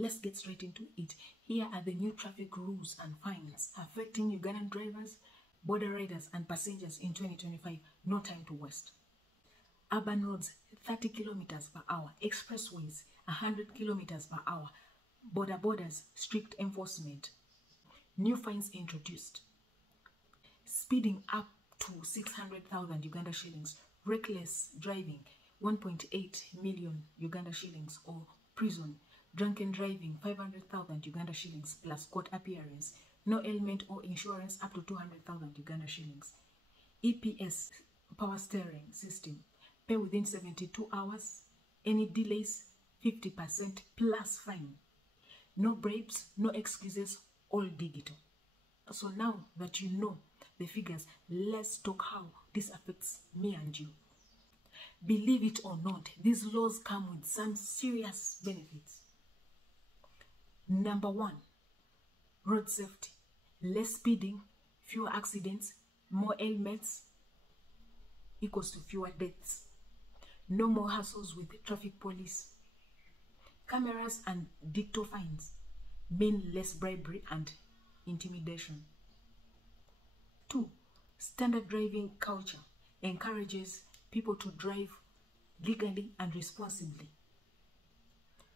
Let's get straight into it. Here are the new traffic rules and fines affecting Ugandan drivers, border riders and passengers in 2025. No time to waste. Urban roads 30 kilometers per hour, expressways 100 kilometers per hour, borders strict enforcement. New fines introduced. Speeding up to 600,000 Uganda shillings, reckless driving 1.8 million Uganda shillings, or prison. Drunken driving 500,000 Uganda shillings plus court appearance. No helmet or insurance up to 200,000 Uganda shillings. EPS power steering system. Pay within 72 hours. Any delays 50% plus fine. No breaks, no excuses, all digital. So now that you know the figures, let's talk how this affects me and you. Believe it or not, these laws come with some serious benefits. Number 1, road safety. Less speeding, fewer accidents, more helmets equals to fewer deaths. No more hassles with traffic police. Cameras and dicto fines mean less bribery and intimidation. 2, standard driving culture encourages people to drive legally and responsibly.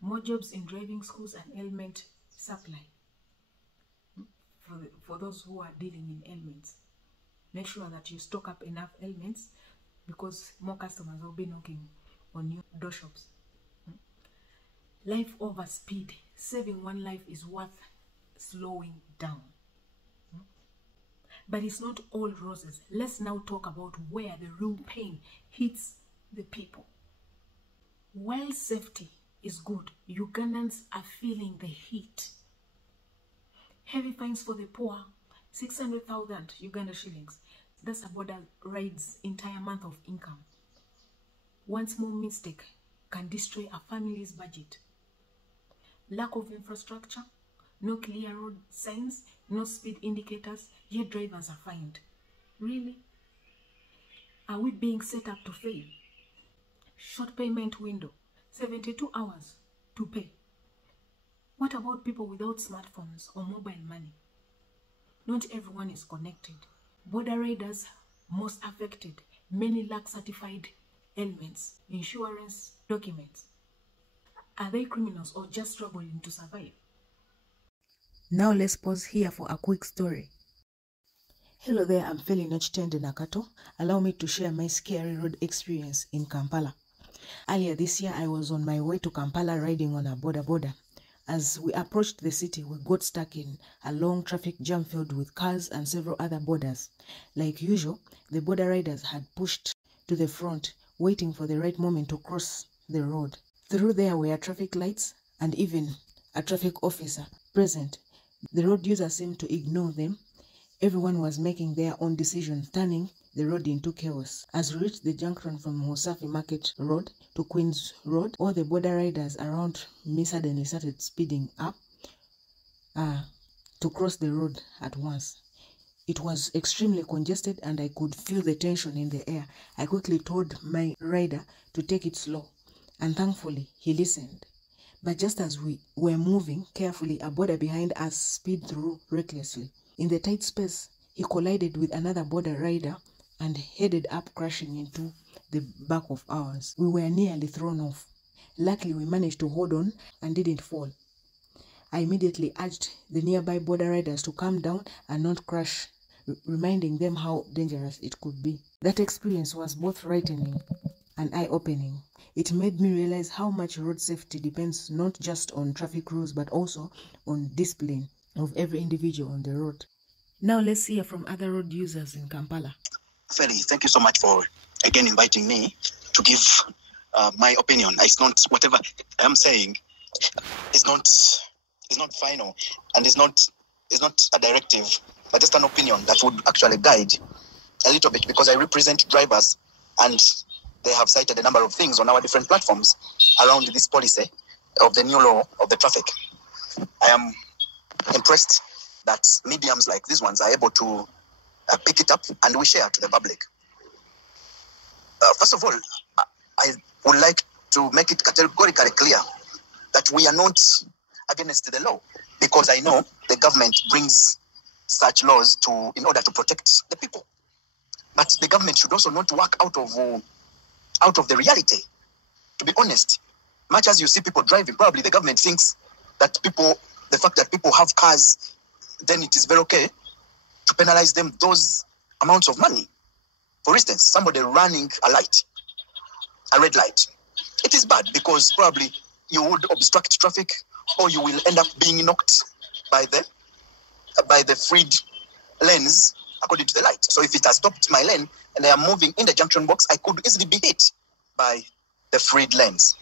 More jobs in driving schools and helmet supply. For those who are dealing in helmets, make sure that you stock up enough helmets because more customers will be knocking on your door shops. Life over speed. Saving one life is worth slowing down. But it's not all roses. Let's now talk about where the real pain hits the people. While safety is good, Ugandans are feeling the heat. Heavy fines for the poor, 600,000 Uganda shillings. That's a border ride's entire month of income. One small mistake can destroy a family's budget. Lack of infrastructure, no clear road signs, no speed indicators, yet drivers are fined. Really? Are we being set up to fail? Short payment window, 72 hours to pay. What about people without smartphones or mobile money? Not everyone is connected. Border riders most affected. Many lack certified helmets, insurance documents. Are they criminals or just struggling to survive? Now let's pause here for a quick story. Hello there, I'm Felinoch Tende Nakato. Allow me to share my scary road experience in Kampala. Earlier this year, I was on my way to Kampala riding on a Boda. As we approached the city, we got stuck in a long traffic jam filled with cars and several other borders. Like usual, the border riders had pushed to the front, waiting for the right moment to cross the road. Through there were traffic lights and even a traffic officer present. The road users seemed to ignore them. Everyone was making their own decisions, turning the road into chaos. As we reached the junction from Musafi Market Road to Queen's Road, all the border riders around me suddenly started speeding up to cross the road at once. It was extremely congested and I could feel the tension in the air. I quickly told my rider to take it slow, and thankfully he listened. But just as we were moving carefully, a border behind us sped through recklessly. In the tight space, he collided with another border rider and headed up, crashing into the back of ours. We were nearly thrown off. Luckily, we managed to hold on and didn't fall. I immediately urged the nearby border riders to calm down and not crash, reminding them how dangerous it could be. That experience was both frightening and eye-opening. It made me realize how much road safety depends not just on traffic rules but also on discipline of every individual on the road. Now let's hear from other road users in Kampala. Feli, thank you so much for again inviting me to give my opinion. It's not whatever I'm saying. It's not final, and it's not a directive, but just an opinion that would actually guide a little bit, because I represent drivers and they have cited a number of things on our different platforms around this policy of the new law of the traffic. I am impressed that mediums like these ones are able to pick it up and we share to the public. First of all, I would like to make it categorically clear that we are not against the law, because I know the government brings such laws in order to protect the people. But the government should also not work out of the reality. To be honest, much as you see people driving, probably the government thinks that the fact that people have cars, then it is very okay to penalize them those amounts of money. For instance, somebody running a red light. It is bad because probably you would obstruct traffic, or you will end up being knocked by the freed lanes according to the light. So if it has stopped my lane and I am moving in the junction box, I could easily be hit by the freed lanes.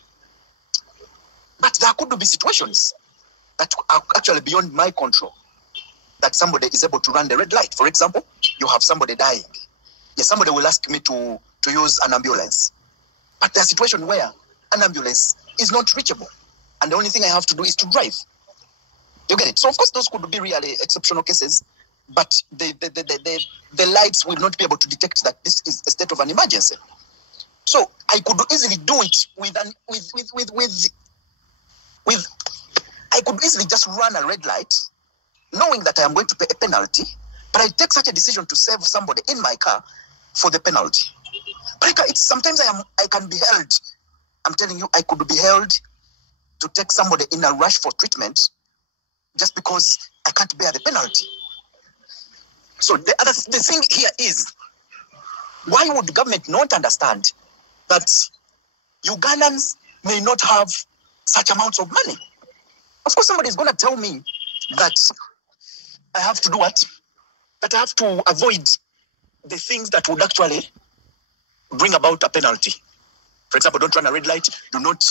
But there could be situations that are actually beyond my control, that somebody is able to run the red light. For example, you have somebody dying. Yes, somebody will ask me to use an ambulance. But there are situations where an ambulance is not reachable, and the only thing I have to do is to drive. You get it? So of course those could be really exceptional cases, but the lights will not be able to detect that this is a state of an emergency. So I could easily do it I could easily just run a red light, knowing that I am going to pay a penalty, but I take such a decision to save somebody in my car for the penalty. But sometimes I can be held. I'm telling you, I could be held to take somebody in a rush for treatment just because I can't bear the penalty. So the thing here is, why would the government not understand that Ugandans may not have such amounts of money? Of course, somebody is going to tell me that I have to do what? That I have to avoid the things that would actually bring about a penalty. For example, don't run a red light. Do not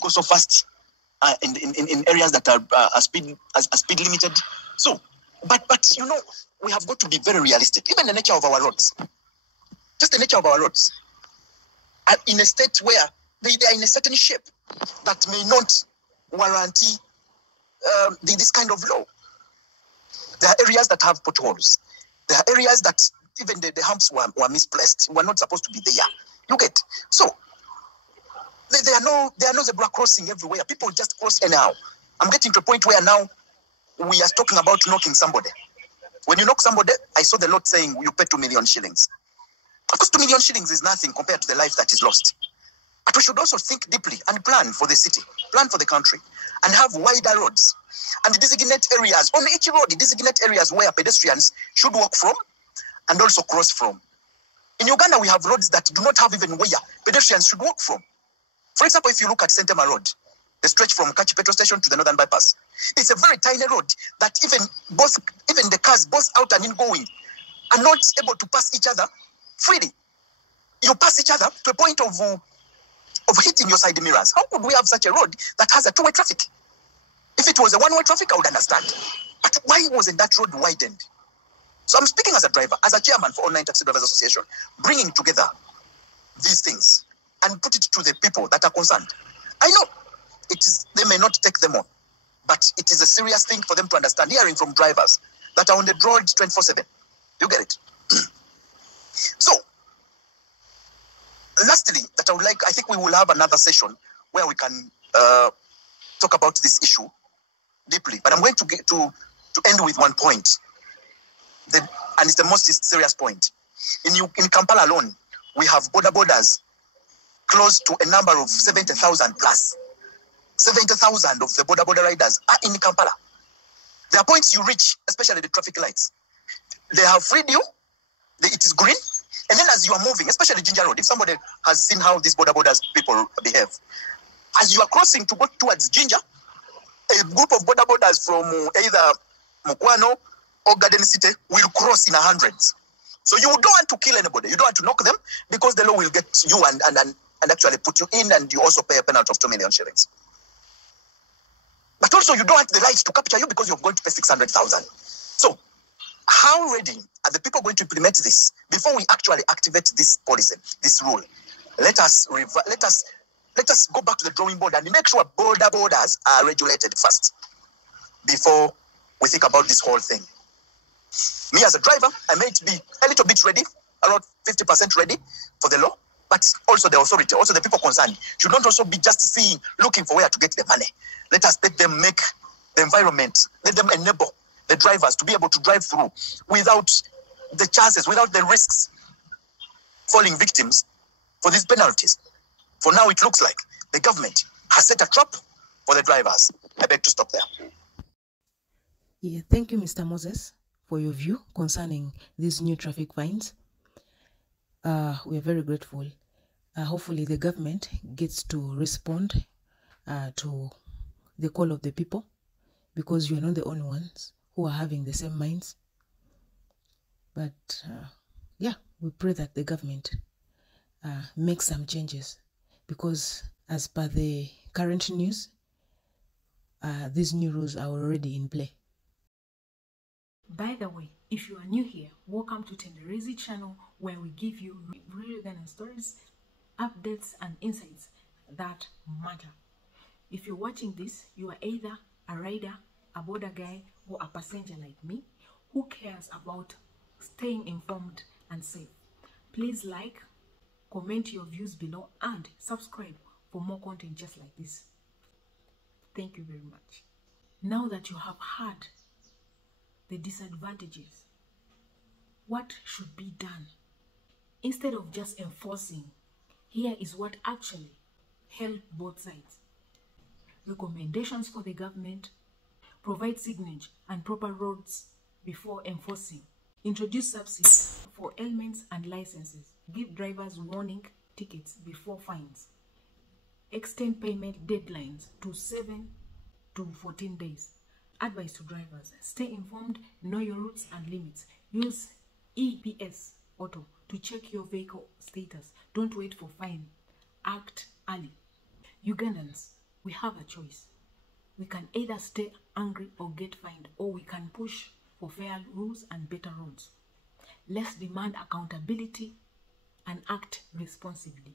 go so fast in areas that are speed limited. So, but we have got to be very realistic. Even the nature of our roads, just the nature of our roads, are in a state where they are in a certain shape that may not warranty this kind of law. There are areas that have potholes. There are areas that even the humps were misplaced. Were not supposed to be there. You get? So there are no zebra crossing everywhere. People just cross anyhow. I'm getting to a point where now we are talking about knocking somebody. When you knock somebody, I saw the Lord saying you pay 2 million shillings. Of course, 2 million shillings is nothing compared to the life that is lost. But we should also think deeply and plan for the city, plan for the country, and have wider roads and designate areas on each road, designate areas where pedestrians should walk from and also cross from. In Uganda, we have roads that do not have even where pedestrians should walk from. For example, if you look at Sentema Road, the stretch from Kachi Petrol Station to the Northern Bypass, it's a very tiny road that even the cars, both out and ingoing, are not able to pass each other freely. You pass each other to a point of hitting your side mirrors. How could we have such a road that has a two-way traffic? If it was a one-way traffic, I would understand. But why wasn't that road widened? So I'm speaking as a driver, as a chairman for Online Taxi Drivers Association, bringing together these things and put it to the people that are concerned. I know they may not take them on, but it is a serious thing for them to understand, hearing from drivers that are on the road 24/7. You get it? So, lastly, I think we will have another session where we can talk about this issue deeply. But I'm going to end with one point, and it's the most serious point. In Kampala alone, we have borders close to a number of 70,000 plus. 70,000 of the border riders are in Kampala. There are points you reach, especially the traffic lights. They have freed you. It is green. And then as you are moving, especially Ginger Road, if somebody has seen how these borders people behave, as you are crossing to go towards Ginger, a group of borders from either Mukwano or Garden City will cross in hundreds. So you don't want to kill anybody. You don't want to knock them, because the law will get you and actually put you in, and you also pay a penalty of 2 million shillings. But also you don't want the lights to capture you, because you're going to pay 600,000. So how ready are the people going to implement this before we actually activate this policy, this rule? Let us go back to the drawing board and make sure borders are regulated first before we think about this whole thing. Me as a driver, I might be a little bit ready, around 50% ready for the law, But also the authority, also the people concerned, should not also be just looking for where to get the money. Let them make the environment, let them enable the drivers to be able to drive through without the chances, without the risks, falling victims for these penalties. For now, it looks like the government has set a trap for the drivers. I beg to stop there. Yeah, thank you, Mr. Moses, for your view concerning these new traffic fines. We are very grateful. Hopefully the government gets to respond to the call of the people, because you are not the only ones who are having the same minds. But yeah, we pray that the government makes some changes, because as per the current news, these new rules are already in play. By the way, if you are new here, welcome to Tendereize Channel, where we give you real Ugandan stories, updates and insights that matter. If you're watching this, you are either a rider, a Boda guy, or a passenger like me who cares about staying informed and safe. Please like, comment your views below, and subscribe for more content just like this. Thank you very much. Now that you have heard the disadvantages, what should be done? Instead of just enforcing, here is what actually helped both sides. Recommendations for the government: provide signage and proper roads before enforcing. Introduce subsidies for helmets and licenses. Give drivers warning tickets before fines. Extend payment deadlines to 7 to 14 days. Advice to drivers: stay informed, know your routes and limits. Use EPS Auto to check your vehicle status. Don't wait for fine. Act early. Ugandans, we have a choice. We can either stay angry or get fined, or we can push for fair rules and better roads. Let's demand accountability and act responsibly.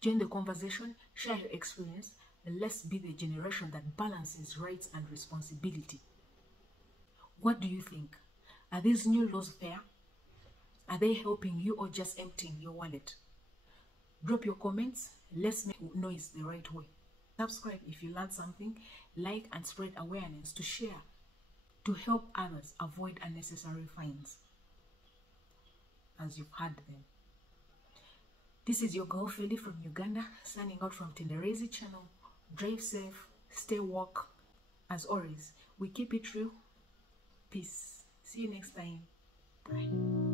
Join the conversation, share your experience, and let's be the generation that balances rights and responsibility. What do you think? Are these new laws fair? Are they helping you or just emptying your wallet? Drop your comments. Let's make noise the right way. Subscribe if you learned something. Like and spread awareness to share, to help others avoid unnecessary fines, as you've heard them. This is your girl Philly from Uganda, signing out from Tendereize Channel. Drive safe, stay woke. As always, we keep it real. Peace. See you next time. Bye.